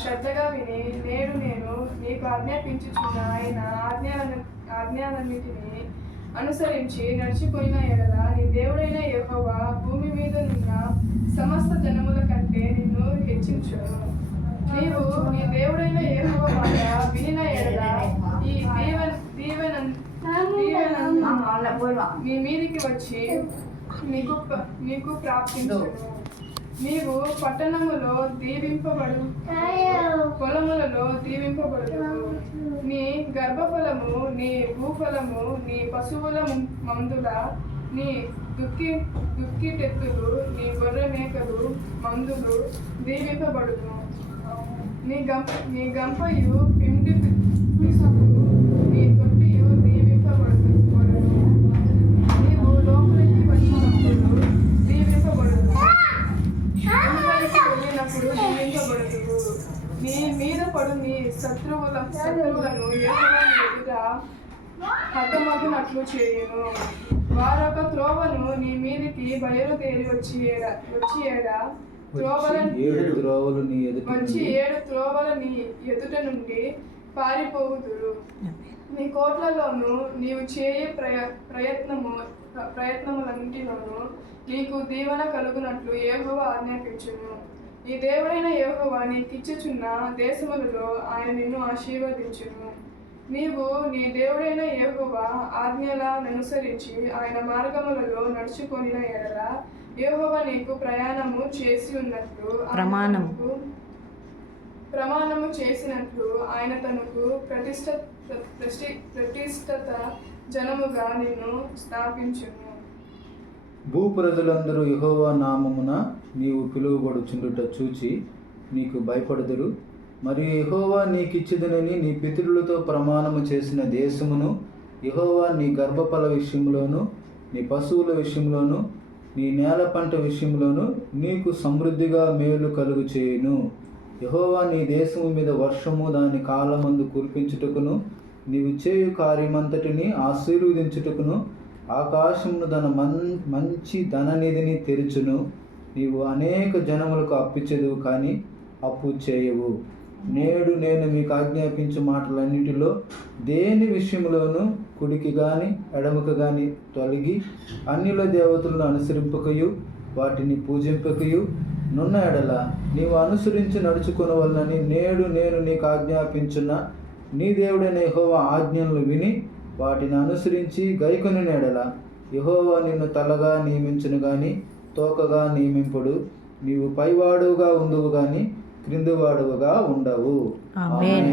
శ్రద్ధగా విని నేడు నేను నీకు ఆజ్ఞాపించుచున్న ఆయన ఆజ్ఞలన్నిటినీ అనుసరించి నడిచిపోయిన ఎడల నీ దేవుడైన యెహోవా భూమి మీద నున్న సమస్త జనముల కంటే నిన్ను హెచ్చించును. నీవు నీ దేవుడైన యెహోవా మాట వినిన ఎడల ఈ దీవెన నీ మీదికి వచ్చి నీకు ప్రాప్తించును. నీవు పట్టణములో దీవింపబడు, పొలములలో దీవింపబడు. నీ గర్భఫలము, నీ భూఫలము, నీ పశువుల మందుల, నీ దుక్కిటెత్తులు, నీ గొర్రె మేకలు మందులు దీవింపబడును. నీ గంపయు పిండి పిసుకు, నీ తొట్టియు దీవింపబడును. నీవు లోపలికి వచ్చినప్పుడు దీవింపబడును, వెళ్ళినప్పుడు దీవింపబడును. నీ మీద పడు నీ శత్రువులను యెహోవా ఎదుట హతమగునట్లు చేయును. వారొక త్రోవను నీ మీదికి బయలుదేరి వచ్చి ఏడు త్రోవల నీ ఎదుట నుండి పారిపోవుదురు. నీ కోట్లలోనూ నీవు చేయ ప్రయత్నములన్నిటిలోనూ నీకు దీవెన కలుగునట్లు యెహోవా ఆజ్ఞాపించును. నీ దేవుడైన యెహోవా నీకిచ్చుచున్న దేశములలో ఆయన నిన్ను ఆశీర్వదించును. నీవు నీ దేవుడైన యెహోవా ఆజ్ఞలననుసరించి ఆయన మార్గములలో నడుచుకొనిన ఎడల యెహోవా నీకు ప్రమాణము చేసినట్లు ఆయన తనకు ప్రతిష్ఠిత జనముగా నిన్ను స్థాపించును. భూప్రజలందరూ యెహోవా నామమున నీవు పిలువబడుచుండుట చూచి నీకు భయపడుదురు. మరియు యెహోవా నీకిచ్చిదనని నీ పితరులతో ప్రమాణము చేసిన దేశమును యెహోవా నీ గర్భఫల విషయంలోను, నీ పశువుల విషయంలోను, నీ నేల పంట విషయంలోను నీకు సమృద్ధిగా మేలు కలుగు చేయును. యెహోవా నీ దేశము మీద వర్షము దాని కాలమందు కురిపించుటకును, నీవు చేయు కార్యమంతటిని ఆశీర్వదించుటకును ఆకాశమును మంచి ధననిధిని తెరుచును. నీవు అనేక జనములకు అప్పిచ్చెదవు, కానీ అప్పు చేయవు. నేడు నేను మీకు ఆజ్ఞాపించు మాటలన్నిటిలో దేని విషయంలోనూ కుడికి గాని ఎడమకు గాని తొలగి అన్యుల దేవతలను అనుసరింపకయు వాటిని పూజింపకయు నున్న ఎడల నీవు అనుసరించి నడుచుకొనవలనని నేడు నేను నీకు ఆజ్ఞాపించున్న నీ దేవుడైన యెహోవా ఆజ్ఞలను విని వాటిని అనుసరించి గైకొనిన ఎడల యెహోవా నిన్ను తలగా నియమించును గాని తోకగా నియమింపడు. నీవు పైవాడుగా ఉండువు గాని క్రిందివాడుగా ఉండవు. ఆమేన్.